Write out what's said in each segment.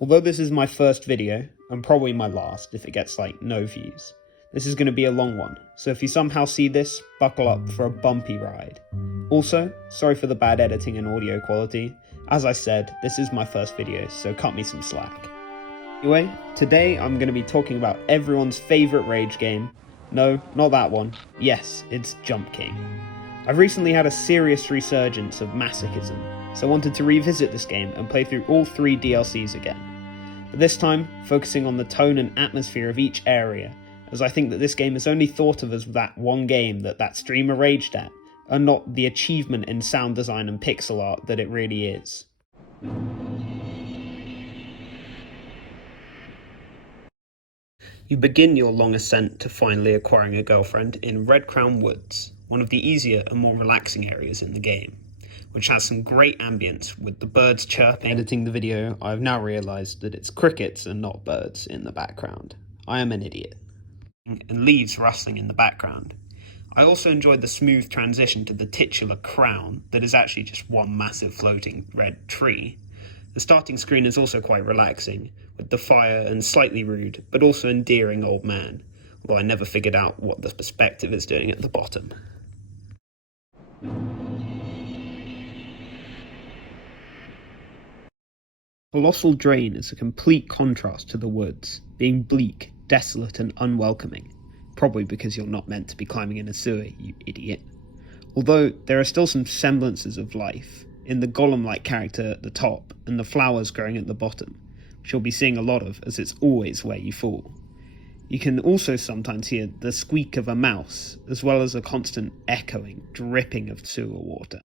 Although this is my first video, and probably my last if it gets no views, this is going to be a long one, so if you somehow see this, buckle up for a bumpy ride. Also, sorry for the bad editing and audio quality. As I said, this is my first video, so cut me some slack. Anyway, today I'm going to be talking about everyone's favourite rage game. No, not that one. Yes, it's Jump King. I've recently had a serious resurgence of masochism, so I wanted to revisit this game and play through all 3 DLCs again. But this time, focusing on the tone and atmosphere of each area, as I think that this game is only thought of as that one game that streamer raged at, and not the achievement in sound design and pixel art that it really is. You begin your long ascent to finally acquiring a girlfriend in Redcrown Woods, one of the easier and more relaxing areas in the game, which has some great ambience with the birds chirping. Editing the video, I've now realised that it's crickets and not birds in the background. I am an idiot. And leaves rustling in the background. I also enjoyed the smooth transition to the titular crown that is actually just one massive floating red tree. The starting screen is also quite relaxing, with the fire and slightly rude, but also endearing old man, although I never figured out what the perspective is doing at the bottom. Colossal Drain is a complete contrast to the woods, being bleak, desolate and unwelcoming, probably because you're not meant to be climbing in a sewer, you idiot. Although there are still some semblances of life, in the golem-like character at the top and the flowers growing at the bottom, which you'll be seeing a lot of as it's always where you fall. You can also sometimes hear the squeak of a mouse, as well as a constant echoing, dripping of sewer water.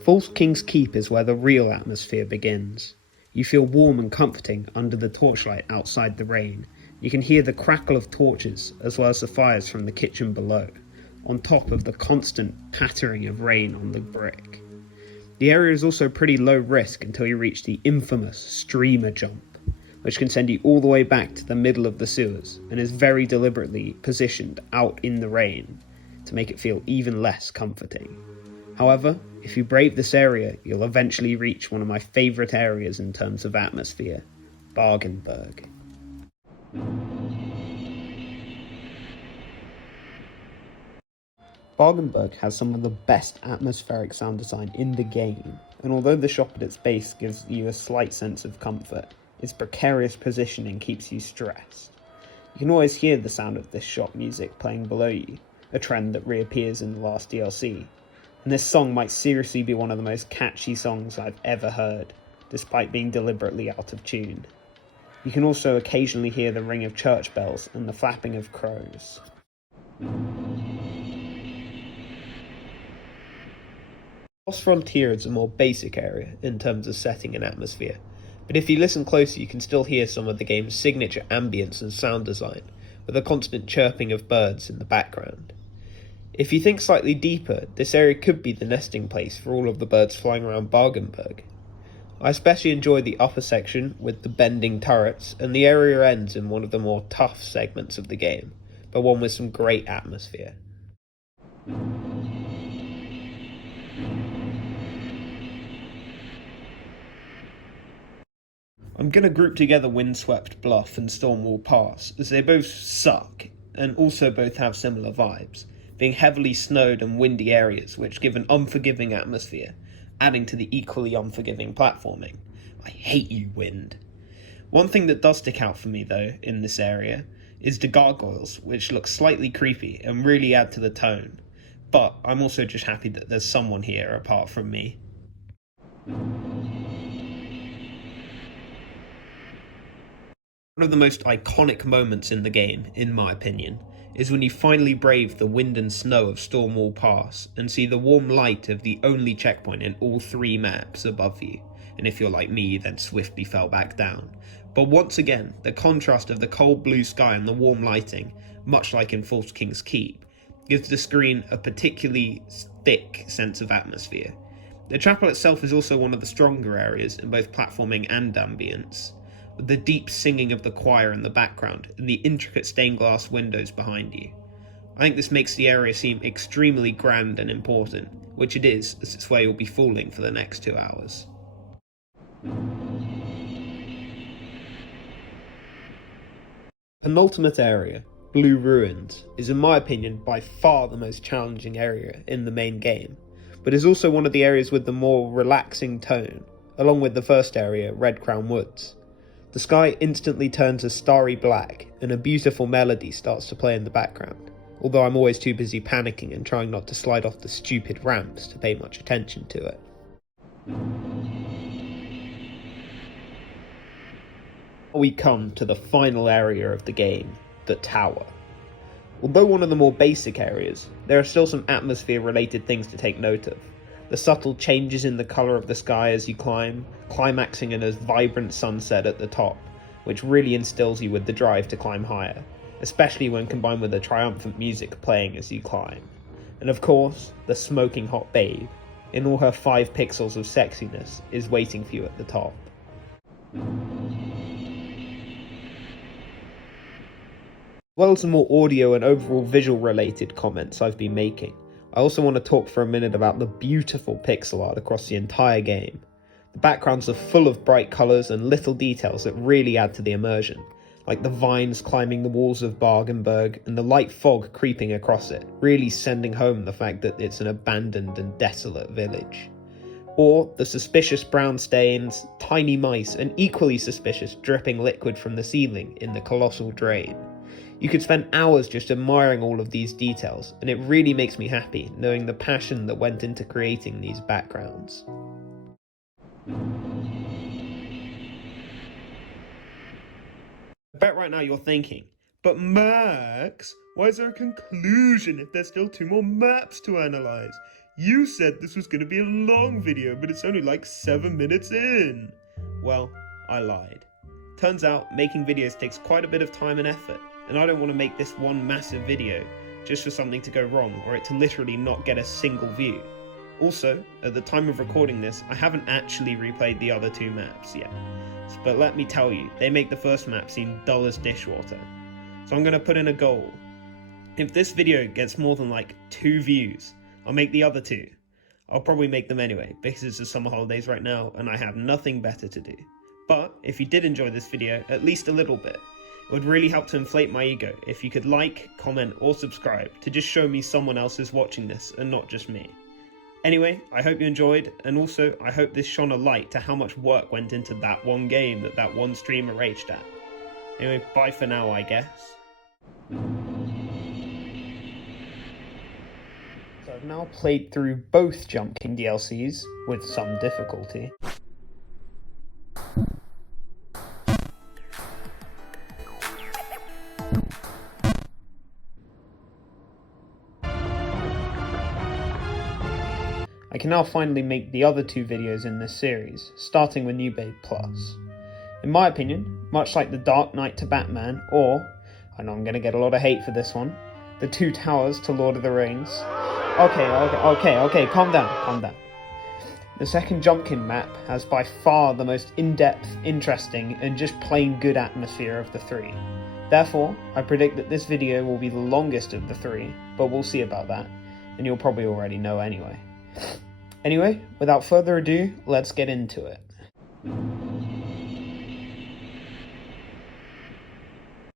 False King's Keep is where the real atmosphere begins. You feel warm and comforting under the torchlight outside the rain. You can hear the crackle of torches as well as the fires from the kitchen below, on top of the constant pattering of rain on the brick. The area is also pretty low risk until you reach the infamous streamer jump, which can send you all the way back to the middle of the sewers and is very deliberately positioned out in the rain to make it feel even less comforting. However, if you brave this area, you'll eventually reach one of my favourite areas in terms of atmosphere, Bargainburg. Bargainburg has some of the best atmospheric sound design in the game, and although the shop at its base gives you a slight sense of comfort, its precarious positioning keeps you stressed. You can always hear the sound of this shop music playing below you, a trend that reappears in the last DLC. And this song might seriously be one of the most catchy songs I've ever heard, despite being deliberately out of tune. You can also occasionally hear the ring of church bells and the flapping of crows. Lost Frontier is a more basic area in terms of setting and atmosphere, but if you listen closely you can still hear some of the game's signature ambience and sound design, with a constant chirping of birds in the background. If you think slightly deeper, this area could be the nesting place for all of the birds flying around Bargainburg. I especially enjoy the upper section with the bending turrets, and the area ends in one of the more tough segments of the game, but one with some great atmosphere. I'm going to group together Windswept, Bluff and Stormwall Pass, as they both suck, and also both have similar vibes, being heavily snowed and windy areas which give an unforgiving atmosphere, adding to the equally unforgiving platforming. I hate you, wind. One thing that does stick out for me though, in this area, is the gargoyles, which look slightly creepy and really add to the tone, but I'm also just happy that there's someone here apart from me. One of the most iconic moments in the game, in my opinion, is when you finally brave the wind and snow of Stormwall Pass and see the warm light of the only checkpoint in all 3 maps above you, and if you're like me then swiftly fell back down. But once again, the contrast of the cold blue sky and the warm lighting, much like in False King's Keep, gives the screen a particularly thick sense of atmosphere. The chapel itself is also one of the stronger areas in both platforming and ambience, with the deep singing of the choir in the background and the intricate stained glass windows behind you. I think this makes the area seem extremely grand and important, which it is, as it's where you'll be falling for the next 2 hours. Penultimate area, Blue Ruins, is in my opinion by far the most challenging area in the main game, but is also one of the areas with the more relaxing tone, along with the first area, Redcrown Woods. The sky instantly turns a starry black, and a beautiful melody starts to play in the background, although I'm always too busy panicking and trying not to slide off the stupid ramps to pay much attention to it. We come to the final area of the game, the Tower. Although one of the more basic areas, there are still some atmosphere related things to take note of. The subtle changes in the colour of the sky as you climb, climaxing in a vibrant sunset at the top, which really instills you with the drive to climb higher, especially when combined with the triumphant music playing as you climb. And of course, the smoking hot babe, in all her 5 pixels of sexiness, is waiting for you at the top. As well as some more audio and overall visual related comments I've been making, I also want to talk for a minute about the beautiful pixel art across the entire game. The backgrounds are full of bright colours and little details that really add to the immersion, like the vines climbing the walls of Bargainburg and the light fog creeping across it, really sending home the fact that it's an abandoned and desolate village. Or the suspicious brown stains, tiny mice, and equally suspicious dripping liquid from the ceiling in the Colossal Drain. You could spend hours just admiring all of these details, and it really makes me happy knowing the passion that went into creating these backgrounds. I bet right now you're thinking, but Max, why is there a conclusion if there's still 2 more maps to analyze? You said this was going to be a long video, but it's only like 7 minutes in. Well, I lied. Turns out making videos takes quite a bit of time and effort, and I don't want to make this one massive video just for something to go wrong or it to literally not get a single view. Also, at the time of recording this, I haven't actually replayed the other 2 maps yet, but let me tell you, they make the first map seem dull as dishwater. So I'm going to put in a goal. If this video gets more than like 2 views, I'll make the other 2. I'll probably make them anyway, because it's the summer holidays right now and I have nothing better to do. But if you did enjoy this video, at least a little bit, it would really help to inflate my ego if you could like, comment, or subscribe to just show me someone else is watching this and not just me. Anyway, I hope you enjoyed, and also I hope this shone a light to how much work went into that one game that one streamer raged at. Anyway, bye for now, I guess. So I've now played through both Jump King DLCs with some difficulty. I can now finally make the other 2 videos in this series, starting with New Babe Plus. In my opinion, much like The Dark Knight to Batman, or, I know I'm going to get a lot of hate for this one, The Two Towers to Lord of the Rings. Okay, calm down. The second Jumpkin map has by far the most in-depth, interesting, and just plain good atmosphere of the 3. Therefore, I predict that this video will be the longest of the 3, but we'll see about that, and you'll probably already know anyway. Anyway, without further ado, let's get into it.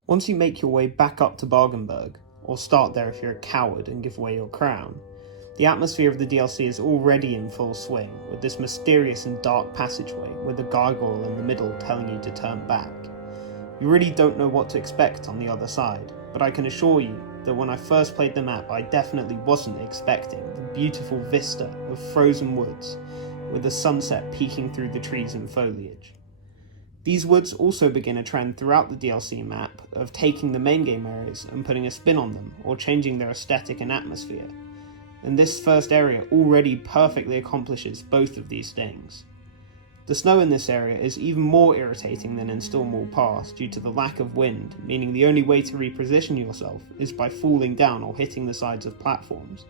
Once you make your way back up to Bargainburg, or start there if you're a coward and give away your crown, the atmosphere of the DLC is already in full swing, with this mysterious and dark passageway with a gargoyle in the middle telling you to turn back. You really don't know what to expect on the other side, but I can assure you that when I first played the map I definitely wasn't expecting the beautiful vista of frozen woods with the sunset peeking through the trees and foliage. These woods also begin a trend throughout the DLC map of taking the main game areas and putting a spin on them or changing their aesthetic and atmosphere, and this first area already perfectly accomplishes both of these things. The snow in this area is even more irritating than in Stormwall Pass due to the lack of wind, meaning the only way to reposition yourself is by falling down or hitting the sides of platforms.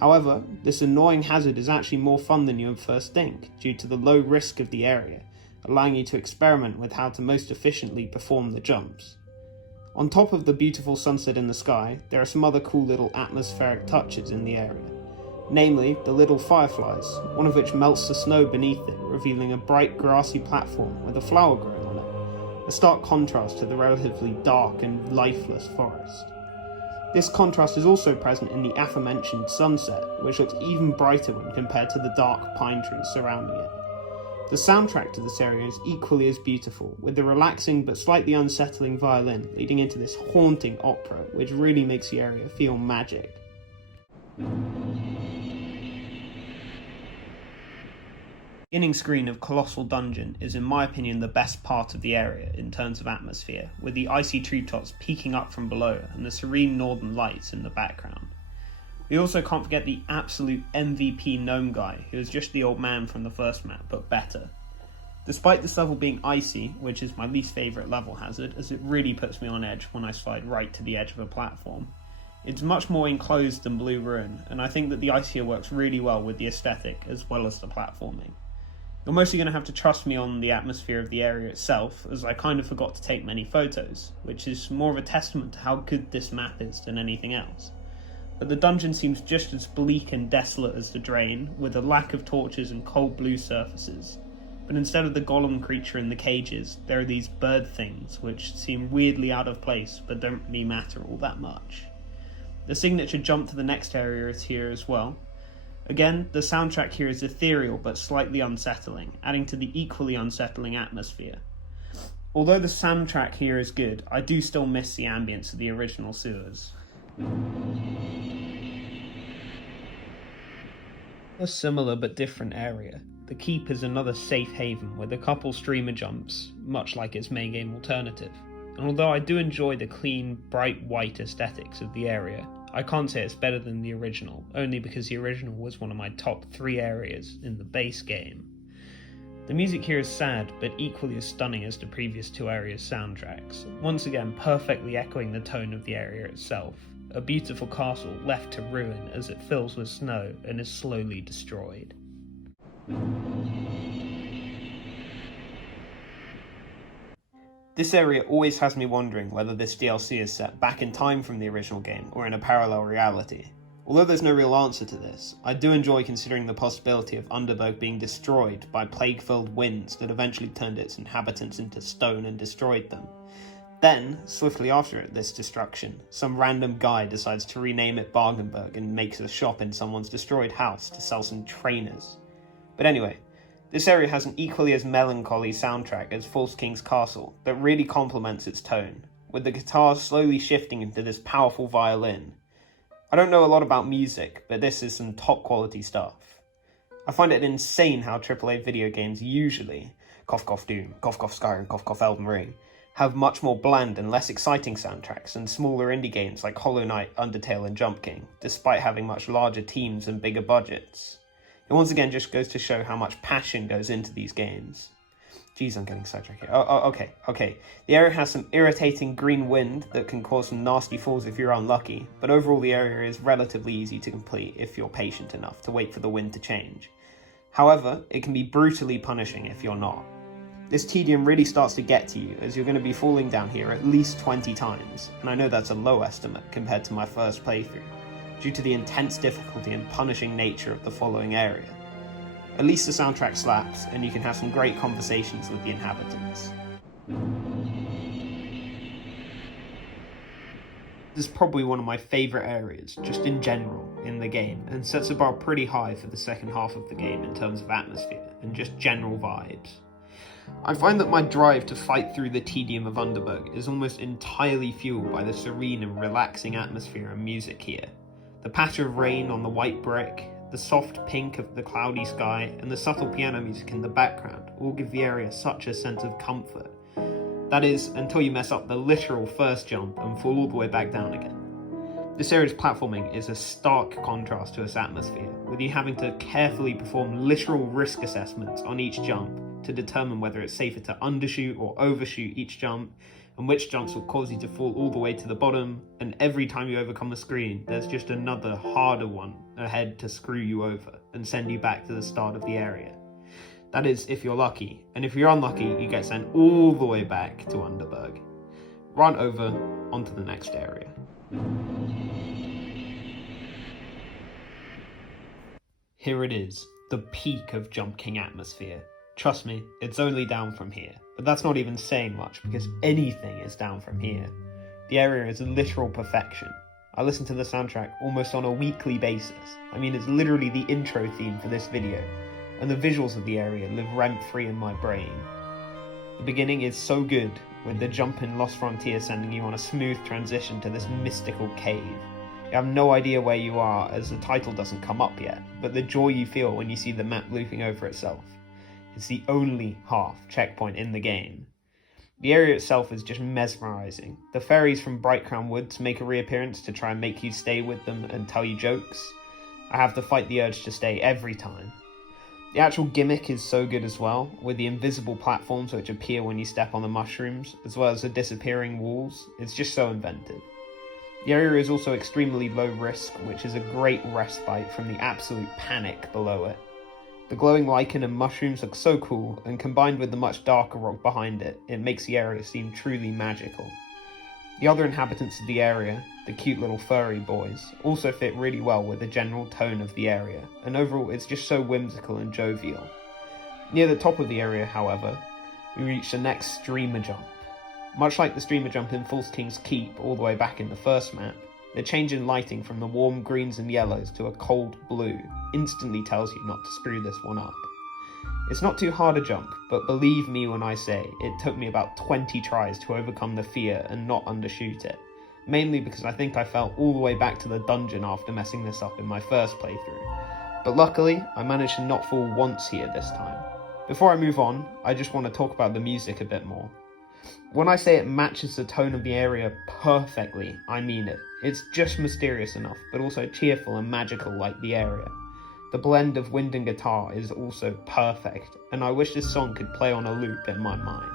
However, this annoying hazard is actually more fun than you would first think, due to the low risk of the area, allowing you to experiment with how to most efficiently perform the jumps. On top of the beautiful sunset in the sky, there are some other cool little atmospheric touches in the area. Namely, the little fireflies, one of which melts the snow beneath it, revealing a bright grassy platform with a flower growing on it, a stark contrast to the relatively dark and lifeless forest. This contrast is also present in the aforementioned sunset, which looks even brighter when compared to the dark pine trees surrounding it. The soundtrack to this area is equally as beautiful, with the relaxing but slightly unsettling violin leading into this haunting opera, which really makes the area feel magic. The beginning screen of Colossal Dungeon is in my opinion the best part of the area in terms of atmosphere, with the icy treetops peeking up from below and the serene northern lights in the background. We also can't forget the absolute MVP gnome guy, who is just the old man from the first map, but better. Despite this level being icy, which is my least favourite level hazard, as it really puts me on edge when I slide right to the edge of a platform, it's much more enclosed than Blue Ruin, and I think that the ice here works really well with the aesthetic as well as the platforming. You're mostly going to have to trust me on the atmosphere of the area itself, as I kind of forgot to take many photos, which is more of a testament to how good this map is than anything else. But the dungeon seems just as bleak and desolate as the drain, with a lack of torches and cold blue surfaces. But instead of the golem creature in the cages, there are these bird things, which seem weirdly out of place, but don't really matter all that much. The signature jump to the next area is here as well. Again, the soundtrack here is ethereal but slightly unsettling, adding to the equally unsettling atmosphere. Although the soundtrack here is good, I do still miss the ambience of the original sewers. A similar but different area. The Keep is another safe haven with a couple streamer jumps, much like its main game alternative. And although I do enjoy the clean, bright white aesthetics of the area, I can't say it's better than the original, only because the original was one of my top 3 areas in the base game. The music here is sad, but equally as stunning as the previous 2 areas' soundtracks, once again perfectly echoing the tone of the area itself, a beautiful castle left to ruin as it fills with snow and is slowly destroyed. This area always has me wondering whether this DLC is set back in time from the original game or in a parallel reality. Although there's no real answer to this, I do enjoy considering the possibility of Underburg being destroyed by plague-filled winds that eventually turned its inhabitants into stone and destroyed them. Then, swiftly after this destruction, some random guy decides to rename it Bargainburg and makes a shop in someone's destroyed house to sell some trainers. But anyway, this area has an equally as melancholy soundtrack as False King's Castle that really complements its tone, with the guitar slowly shifting into this powerful violin. I don't know a lot about music, but this is some top quality stuff. I find it insane how AAA video games usually, cough cough Doom, cough cough Skyrim, cough cough Elden Ring, have much more bland and less exciting soundtracks than smaller indie games like Hollow Knight, Undertale and Jump King, despite having much larger teams and bigger budgets. It once again just goes to show how much passion goes into these games. Jeez, I'm getting sidetracked here. Okay. The area has some irritating green wind that can cause some nasty falls if you're unlucky, but overall the area is relatively easy to complete if you're patient enough to wait for the wind to change. However, it can be brutally punishing if you're not. This tedium really starts to get to you, as you're going to be falling down here at least 20 times, and I know that's a low estimate compared to my first playthrough, due to the intense difficulty and punishing nature of the following area. At least the soundtrack slaps, and you can have some great conversations with the inhabitants. This is probably one of my favourite areas, just in general, in the game, and sets the bar pretty high for the second half of the game in terms of atmosphere, and just general vibes. I find that my drive to fight through the tedium of Underburg is almost entirely fueled by the serene and relaxing atmosphere and music here. The patter of rain on the white brick, the soft pink of the cloudy sky, and the subtle piano music in the background all give the area such a sense of comfort. That is, until you mess up the literal first jump and fall all the way back down again. This area's platforming is a stark contrast to its atmosphere, with you having to carefully perform literal risk assessments on each jump to determine whether it's safer to undershoot or overshoot each jump, and which jumps will cause you to fall all the way to the bottom, and every time you overcome a screen, there's just another harder one ahead to screw you over and send you back to the start of the area. That is, if you're lucky, and if you're unlucky, you get sent all the way back to Underburg. Run over, on to the next area. Here it is, the peak of Jump King atmosphere. Trust me, it's only down from here, but that's not even saying much because anything is down from here. The area is literal perfection. I listen to the soundtrack almost on a weekly basis. I mean, it's literally the intro theme for this video, and the visuals of the area live rent-free in my brain. The beginning is so good, with the jump in Lost Frontier sending you on a smooth transition to this mystical cave. You have no idea where you are as the title doesn't come up yet, but the joy you feel when you see the map looping over itself. It's the only half checkpoint in the game. The area itself is just mesmerising. The fairies from Brightcrown Woods make a reappearance to try and make you stay with them and tell you jokes. I have to fight the urge to stay every time. The actual gimmick is so good as well, with the invisible platforms which appear when you step on the mushrooms, as well as the disappearing walls. It's just so inventive. The area is also extremely low risk, which is a great respite from the absolute panic below it. The glowing lichen and mushrooms look so cool, and combined with the much darker rock behind it, it makes the area seem truly magical. The other inhabitants of the area, the cute little furry boys, also fit really well with the general tone of the area, and overall it's just so whimsical and jovial. Near the top of the area, however, we reach the next streamer jump. Much like the streamer jump in False King's Keep all the way back in the first map, the change in lighting from the warm greens and yellows to a cold blue instantly tells you not to screw this one up. It's not too hard a jump, but believe me when I say it took me about 20 tries to overcome the fear and not undershoot it, mainly because I think I fell all the way back to the dungeon after messing this up in my first playthrough. But luckily, I managed to not fall once here this time. Before I move on, I just want to talk about the music a bit more. When I say it matches the tone of the area perfectly, I mean it. It's just mysterious enough, but also cheerful and magical like the area. The blend of wind and guitar is also perfect, and I wish this song could play on a loop in my mind.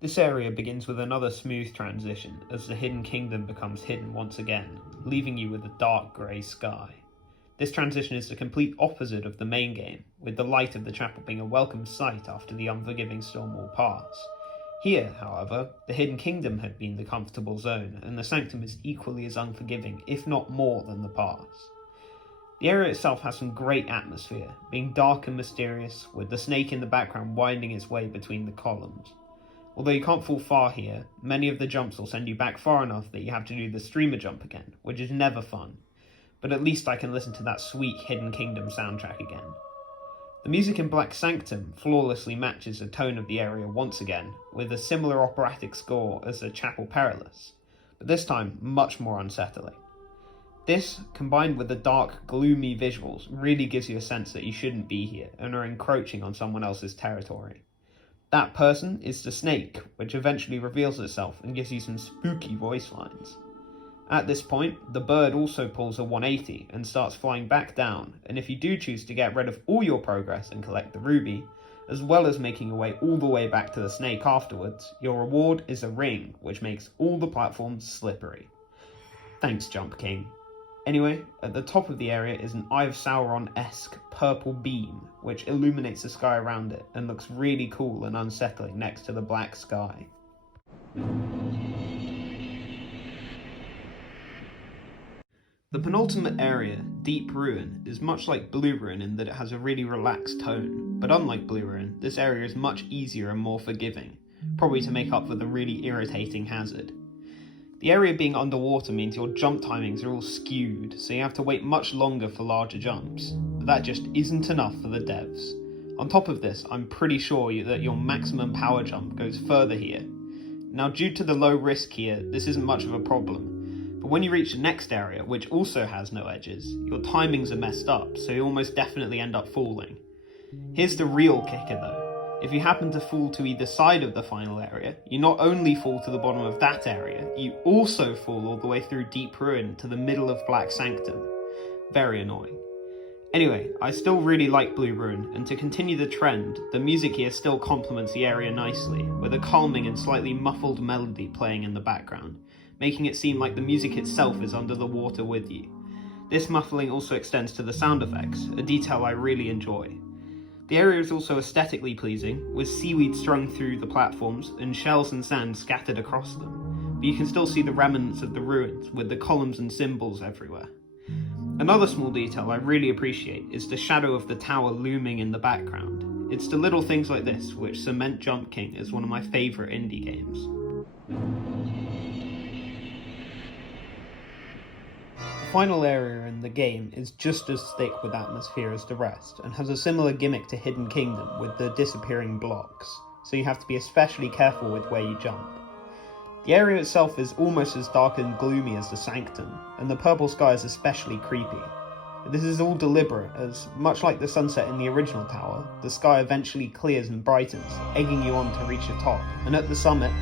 This area begins with another smooth transition as the Hidden Kingdom becomes hidden once again, leaving you with a dark grey sky. This transition is the complete opposite of the main game, with the light of the chapel being a welcome sight after the unforgiving Stormwall pass. Here, however, the Hidden Kingdom had been the comfortable zone, and the Sanctum is equally as unforgiving, if not more, than the pass. The area itself has some great atmosphere, being dark and mysterious, with the snake in the background winding its way between the columns. Although you can't fall far here, many of the jumps will send you back far enough that you have to do the streamer jump again, which is never fun. But at least I can listen to that sweet Hidden Kingdom soundtrack again. The music in Black Sanctum flawlessly matches the tone of the area once again, with a similar operatic score as the Chapel Perilous, but this time much more unsettling. This, combined with the dark, gloomy visuals, really gives you a sense that you shouldn't be here and are encroaching on someone else's territory. That person is the snake, which eventually reveals itself and gives you some spooky voice lines. At this point, the bird also pulls a 180 and starts flying back down, and if you do choose to get rid of all your progress and collect the ruby, as well as making your way all the way back to the snake afterwards, your reward is a ring, which makes all the platforms slippery. Thanks, Jump King. Anyway, at the top of the area is an Eye of Sauron-esque purple beam, which illuminates the sky around it and looks really cool and unsettling next to the black sky. The penultimate area, Deep Ruin, is much like Blue Ruin in that it has a really relaxed tone, but unlike Blue Ruin, this area is much easier and more forgiving, probably to make up for the really irritating hazard. The area being underwater means your jump timings are all skewed, so you have to wait much longer for larger jumps, but that just isn't enough for the devs. On top of this, I'm pretty sure that your maximum power jump goes further here. Now, due to the low risk here, this isn't much of a problem. But when you reach the next area, which also has no edges, your timings are messed up, so you almost definitely end up falling. Here's the real kicker though. If you happen to fall to either side of the final area, you not only fall to the bottom of that area, you also fall all the way through Deep Ruin to the middle of Black Sanctum. Very annoying. Anyway, I still really like Blue Ruin, and to continue the trend, the music here still complements the area nicely, with a calming and slightly muffled melody playing in the background, making it seem like the music itself is under the water with you. This muffling also extends to the sound effects, a detail I really enjoy. The area is also aesthetically pleasing, with seaweed strung through the platforms and shells and sand scattered across them, but you can still see the remnants of the ruins with the columns and symbols everywhere. Another small detail I really appreciate is the shadow of the tower looming in the background. It's the little things like this which cement Jump King as one of my favourite indie games. The final area in the game is just as thick with atmosphere as the rest, and has a similar gimmick to Hidden Kingdom with the disappearing blocks, so you have to be especially careful with where you jump. The area itself is almost as dark and gloomy as the Sanctum, and the purple sky is especially creepy. This is all deliberate, as much like the sunset in the original tower, the sky eventually clears and brightens, egging you on to reach the top, and at the summit,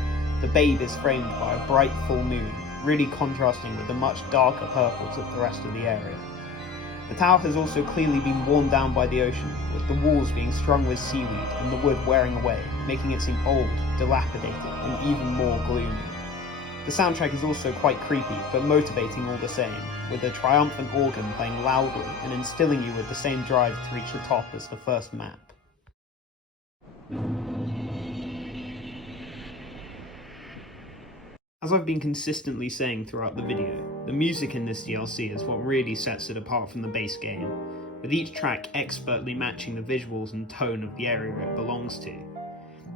the babe is framed by a bright full moon, really contrasting with the much darker purples of the rest of the area. The tower has also clearly been worn down by the ocean, with the walls being strung with seaweed and the wood wearing away, making it seem old, dilapidated, and even more gloomy. The soundtrack is also quite creepy, but motivating all the same, with a triumphant organ playing loudly and instilling you with the same drive to reach the top as the first map. As I've been consistently saying throughout the video, the music in this DLC is what really sets it apart from the base game, with each track expertly matching the visuals and tone of the area it belongs to.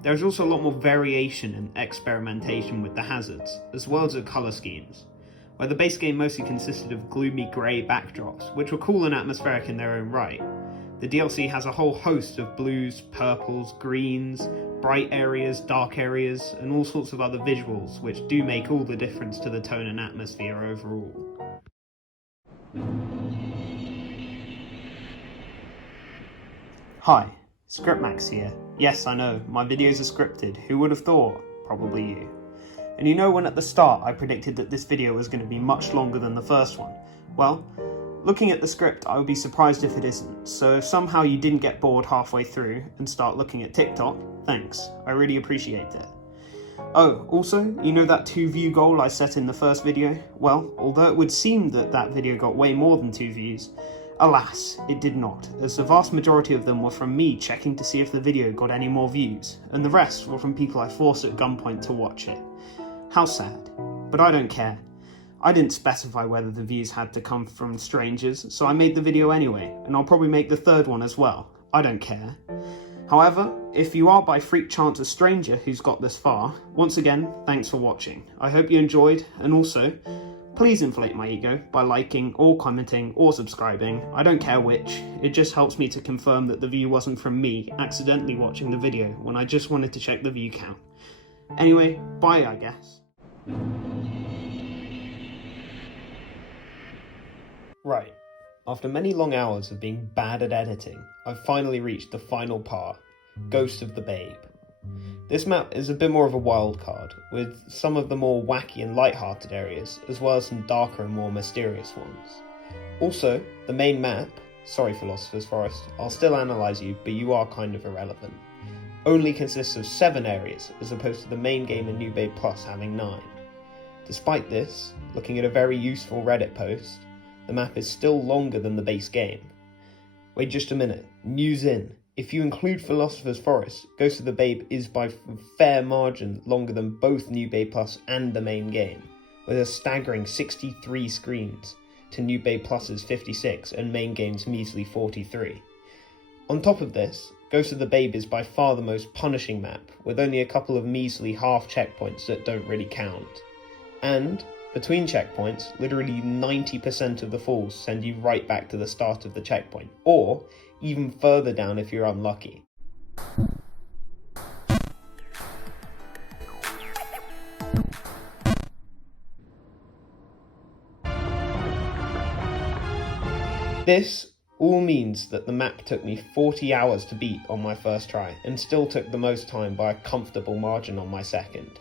There is also a lot more variation and experimentation with the hazards, as well as the colour schemes, where the base game mostly consisted of gloomy grey backdrops, which were cool and atmospheric in their own right. The DLC has a whole host of blues, purples, greens, bright areas, dark areas, and all sorts of other visuals, which do make all the difference to the tone and atmosphere overall. Hi, ScriptMax here. Yes, I know, my videos are scripted, who would have thought? Probably you. And you know when at the start I predicted that this video was going to be much longer than the first one? Well, looking at the script, I would be surprised if it isn't, so if somehow you didn't get bored halfway through and start looking at TikTok, thanks, I really appreciate it. Oh, also, you know that 2 view goal I set in the first video? Well, although it would seem that that video got way more than 2 views, alas, it did not, as the vast majority of them were from me checking to see if the video got any more views, and the rest were from people I forced at gunpoint to watch it. How sad. But I don't care. I didn't specify whether the views had to come from strangers, so I made the video anyway, and I'll probably make the third one as well. I don't care. However, if you are by freak chance a stranger who's got this far, once again, thanks for watching. I hope you enjoyed, and also, please inflate my ego by liking or commenting or subscribing, I don't care which, it just helps me to confirm that the view wasn't from me accidentally watching the video when I just wanted to check the view count. Anyway, bye I guess. Right, after many long hours of being bad at editing, I've finally reached the final part, Ghost of the Babe. This map is a bit more of a wild card, with some of the more wacky and light-hearted areas, as well as some darker and more mysterious ones. Also, the main map, sorry Philosopher's Forest, I'll still analyse you, but you are kind of irrelevant, only consists of 7 areas, as opposed to the main game in New Babe Plus having 9. Despite this, looking at a very useful Reddit post, the map is still longer than the base game. Wait just a minute, news in. If you include Philosopher's Forest, Ghost of the Babe is by a fair margin longer than both New Babe Plus and the main game, with a staggering 63 screens to New Babe Plus's 56 and main game's measly 43. On top of this, Ghost of the Babe is by far the most punishing map, with only a couple of measly half checkpoints that don't really count. And, between checkpoints, literally 90% of the falls send you right back to the start of the checkpoint, or even further down if you're unlucky. This all means that the map took me 40 hours to beat on my first try, and still took the most time by a comfortable margin on my second.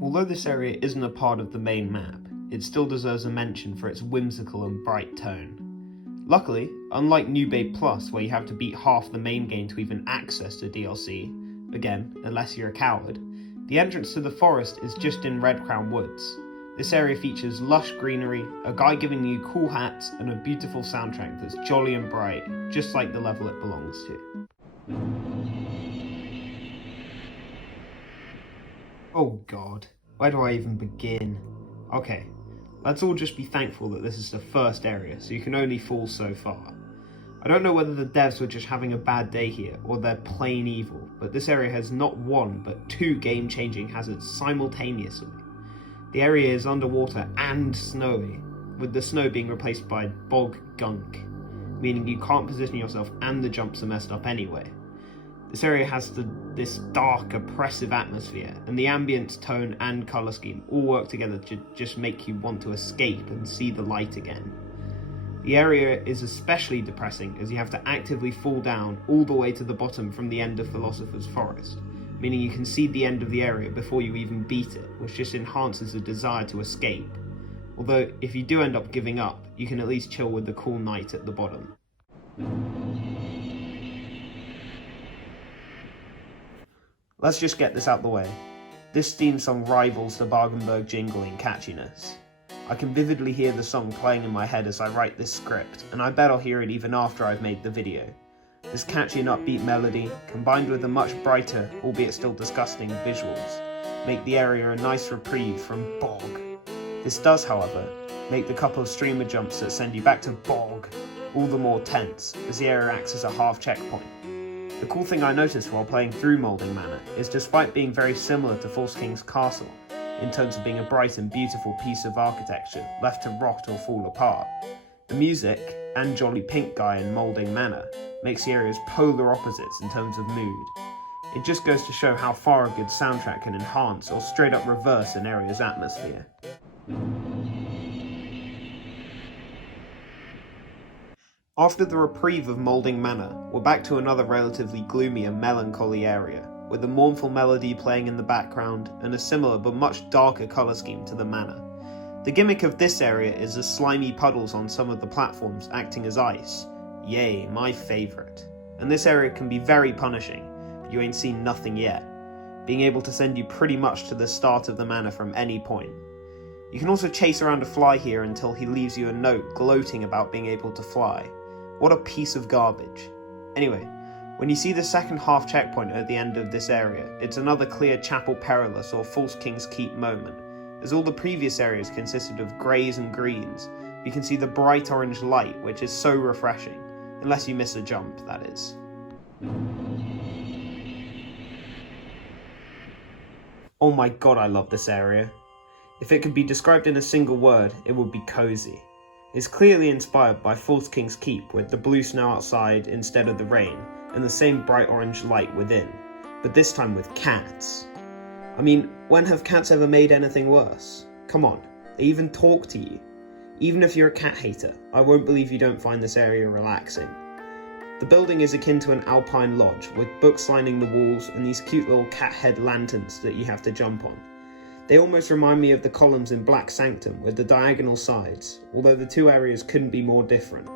Although this area isn't a part of the main map, it still deserves a mention for its whimsical and bright tone. Luckily, unlike New Babe Plus where you have to beat half the main game to even access the DLC, again, unless you're a coward, the entrance to the forest is just in Redcrown Woods. This area features lush greenery, a guy giving you cool hats, and a beautiful soundtrack that's jolly and bright, just like the level it belongs to. Oh god, where do I even begin? Okay, let's all just be thankful that this is the first area, so you can only fall so far. I don't know whether the devs were just having a bad day here, or they're plain evil, but this area has not one, but two game-changing hazards simultaneously. The area is underwater and snowy, with the snow being replaced by bog gunk, meaning you can't position yourself and the jumps are messed up anyway. This area has this dark, oppressive atmosphere, and the ambience, tone and colour scheme all work together to just make you want to escape and see the light again. The area is especially depressing as you have to actively fall down all the way to the bottom from the end of Philosopher's Forest, meaning you can see the end of the area before you even beat it, which just enhances the desire to escape. Although, if you do end up giving up, you can at least chill with the cool night at the bottom. Let's just get this out the way. This theme song rivals the Bargainburg jingle in catchiness. I can vividly hear the song playing in my head as I write this script, and I bet I'll hear it even after I've made the video. This catchy and upbeat melody, combined with the much brighter, albeit still disgusting, visuals, make the area a nice reprieve from bog. This does, however, make the couple of streamer jumps that send you back to bog all the more tense, as the area acts as a half checkpoint. The cool thing I noticed while playing through Moulding Manor is despite being very similar to False King's Castle, in terms of being a bright and beautiful piece of architecture left to rot or fall apart, the music, and Jolly Pink Guy in Moulding Manor, makes the areas polar opposites in terms of mood. It just goes to show how far a good soundtrack can enhance or straight up reverse an area's atmosphere. After the reprieve of Moulding Manor, we're back to another relatively gloomy and melancholy area, with a mournful melody playing in the background and a similar but much darker colour scheme to the manor. The gimmick of this area is the slimy puddles on some of the platforms acting as ice. Yay, my favourite. And this area can be very punishing, but you ain't seen nothing yet, being able to send you pretty much to the start of the manor from any point. You can also chase around a fly here until he leaves you a note gloating about being able to fly. What a piece of garbage. Anyway, when you see the second half checkpoint at the end of this area, it's another clear Chapel Perilous or False King's Keep moment. As all the previous areas consisted of greys and greens, you can see the bright orange light, which is so refreshing. Unless you miss a jump, that is. Oh my god, I love this area. If it could be described in a single word, it would be cozy. It's clearly inspired by False King's Keep, with the blue snow outside instead of the rain, and the same bright orange light within, but this time with cats. I mean, when have cats ever made anything worse? Come on, they even talk to you. Even if you're a cat hater, I won't believe you don't find this area relaxing. The building is akin to an alpine lodge, with books lining the walls and these cute little cat head lanterns that you have to jump on. They almost remind me of the columns in Black Sanctum with the diagonal sides, although the two areas couldn't be more different.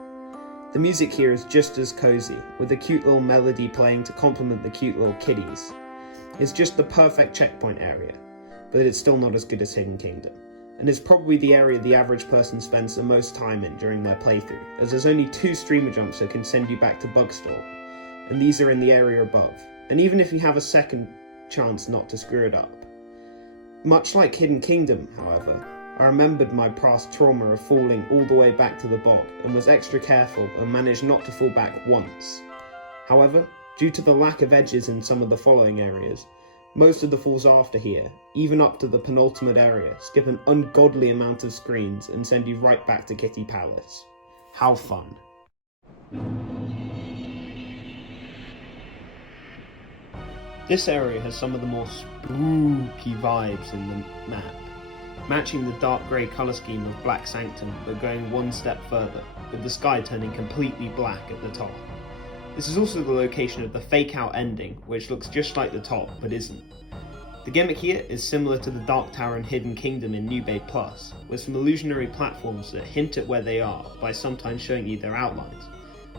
The music here is just as cozy, with a cute little melody playing to complement the cute little kitties. It's just the perfect checkpoint area, but it's still not as good as Hidden Kingdom, and it's probably the area the average person spends the most time in during their playthrough, as there's only 2 streamer jumps that can send you back to Bugstalk, and these are in the area above, and even if you have a second chance not to screw it up. Much like Hidden Kingdom, however, I remembered my past trauma of falling all the way back to the bog and was extra careful and managed not to fall back once. However, due to the lack of edges in some of the following areas, most of the falls after here, even up to the penultimate area, skip an ungodly amount of screens and send you right back to Kitty Palace. How fun. This area has some of the more spooky vibes in the map, matching the dark grey colour scheme of Black Sanctum but going one step further, with the sky turning completely black at the top. This is also the location of the fake out ending, which looks just like the top but isn't. The gimmick here is similar to the Dark Tower and Hidden Kingdom in New Bay Plus, with some illusionary platforms that hint at where they are by sometimes showing you their outlines,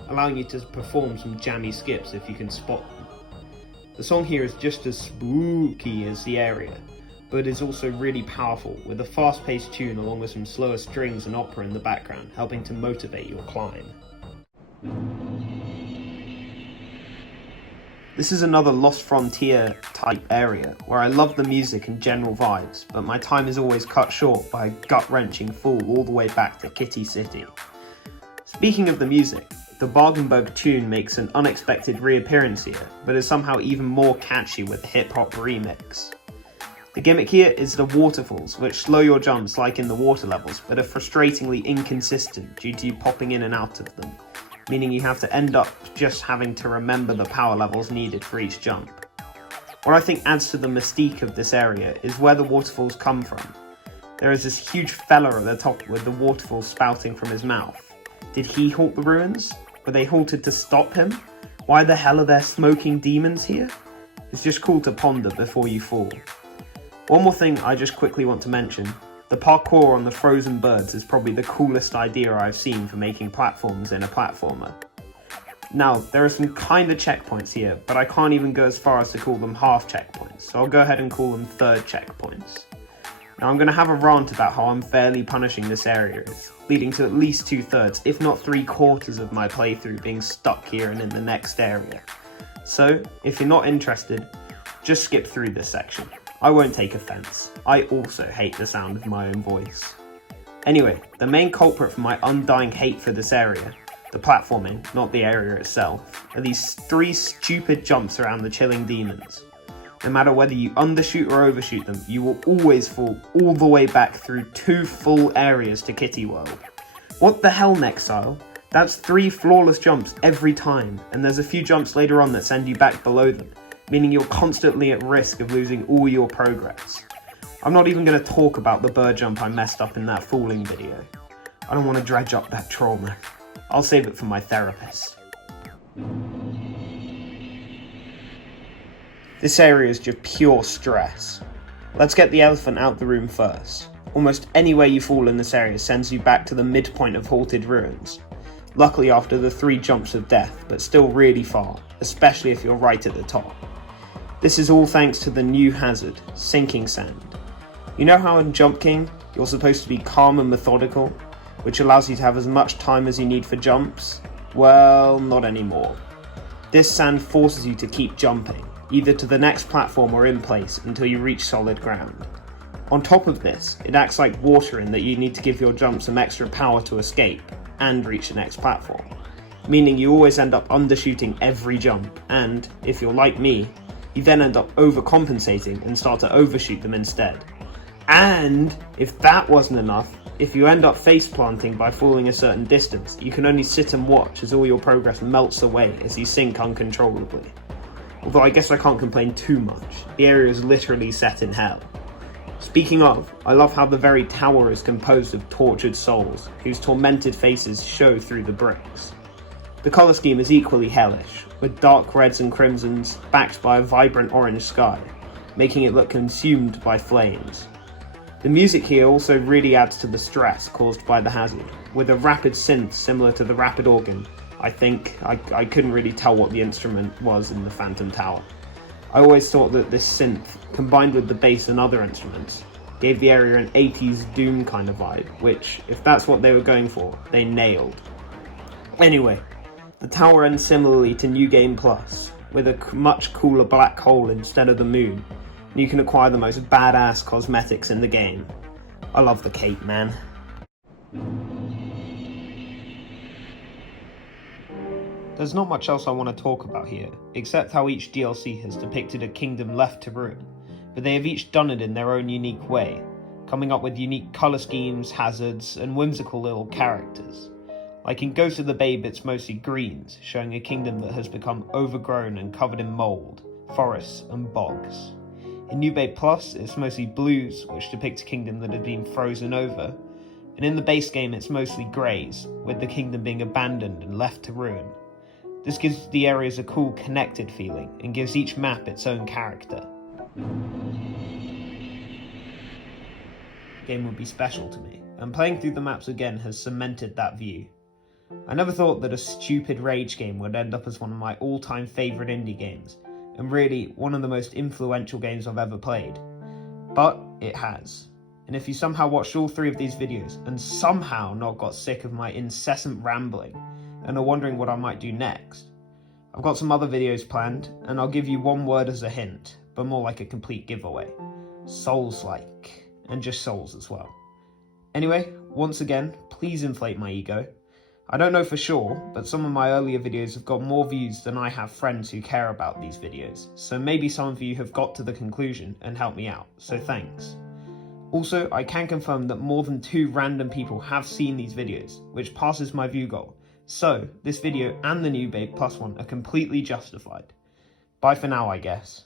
allowing you to perform some jammy skips if you can spot them. The song here is just as spooky as the area, but is also really powerful, with a fast-paced tune along with some slower strings and opera in the background, helping to motivate your climb. This is another Lost Frontier type area, where I love the music and general vibes, but my time is always cut short by a gut-wrenching fall all the way back to Kitty City. Speaking of the music, the Bargainburg tune makes an unexpected reappearance here, but is somehow even more catchy with a hip-hop remix. The gimmick here is the waterfalls, which slow your jumps like in the water levels, but are frustratingly inconsistent due to you popping in and out of them, meaning you have to end up just having to remember the power levels needed for each jump. What I think adds to the mystique of this area is where the waterfalls come from. There is this huge fella at the top with the waterfall spouting from his mouth. Did he halt the ruins? Were they halted to stop him? Why the hell are there smoking demons here? It's just cool to ponder before you fall. One more thing I just quickly want to mention. The parkour on the frozen birds is probably the coolest idea I've seen for making platforms in a platformer. Now, there are some kinda checkpoints here, but I can't even go as far as to call them half checkpoints, so I'll go ahead and call them third checkpoints. Now I'm going to have a rant about how unfairly punishing this area is, leading to at least 2/3, if not 3/4 of my playthrough being stuck here and in the next area. So, if you're not interested, just skip through this section. I won't take offense. I also hate the sound of my own voice. Anyway, the main culprit for my undying hate for this area, the platforming, not the area itself, are these 3 stupid jumps around the chilling demons. No matter whether you undershoot or overshoot them, you will always fall all the way back through 2 full areas to Kitty World. What the hell, Nexile? That's 3 flawless jumps every time, and there's a few jumps later on that send you back below them, meaning you're constantly at risk of losing all your progress. I'm not even going to talk about the bird jump I messed up in that falling video. I don't want to dredge up that trauma. I'll save it for my therapist. This area is just pure stress. Let's get the elephant out the room first. Almost anywhere you fall in this area sends you back to the midpoint of Halted Ruins. Luckily after the 3 jumps of death, but still really far, especially if you're right at the top. This is all thanks to the new hazard, sinking sand. You know how in Jump King, you're supposed to be calm and methodical, which allows you to have as much time as you need for jumps? Well, not anymore. This sand forces you to keep jumping, either to the next platform or in place until you reach solid ground. On top of this, it acts like water in that you need to give your jump some extra power to escape and reach the next platform, meaning you always end up undershooting every jump, and, if you're like me, you then end up overcompensating and start to overshoot them instead. And, if that wasn't enough, if you end up face planting by falling a certain distance, you can only sit and watch as all your progress melts away as you sink uncontrollably. Although I guess I can't complain too much, the area is literally set in hell. Speaking of, I love how the very tower is composed of tortured souls, whose tormented faces show through the bricks. The colour scheme is equally hellish, with dark reds and crimsons backed by a vibrant orange sky, making it look consumed by flames. The music here also really adds to the stress caused by the hazard, with a rapid synth similar to the rapid organ. I think I couldn't really tell what the instrument was in the Phantom Tower. I always thought that this synth, combined with the bass and other instruments, gave the area an 80s Doom kind of vibe, which, if that's what they were going for, they nailed. Anyway, the tower ends similarly to New Game Plus, with a much cooler black hole instead of the moon, and you can acquire the most badass cosmetics in the game. I love the cape, man. There's not much else I want to talk about here, except how each DLC has depicted a kingdom left to ruin, but they have each done it in their own unique way, coming up with unique colour schemes, hazards, and whimsical little characters. Like in Ghost of the Babe, it's mostly greens, showing a kingdom that has become overgrown and covered in mould, forests, and bogs. In New Babe Plus, it's mostly blues, which depict a kingdom that has been frozen over, and in the base game it's mostly greys, with the kingdom being abandoned and left to ruin. This gives the areas a cool connected feeling, and gives each map its own character. The game would be special to me, and playing through the maps again has cemented that view. I never thought that a stupid rage game would end up as one of my all-time favourite indie games, and really one of the most influential games I've ever played. But it has. And if you somehow watched all 3 of these videos and somehow not got sick of my incessant rambling and are wondering what I might do next, I've got some other videos planned, and I'll give you one word as a hint, but more like a complete giveaway. Souls-like, and just souls as well. Anyway, once again, please inflate my ego. I don't know for sure, but some of my earlier videos have got more views than I have friends who care about these videos, so maybe some of you have got to the conclusion and helped me out, so thanks. Also, I can confirm that more than 2 random people have seen these videos, which passes my view goal. So, this video and the new Babe Plus one are completely justified. Bye for now, I guess.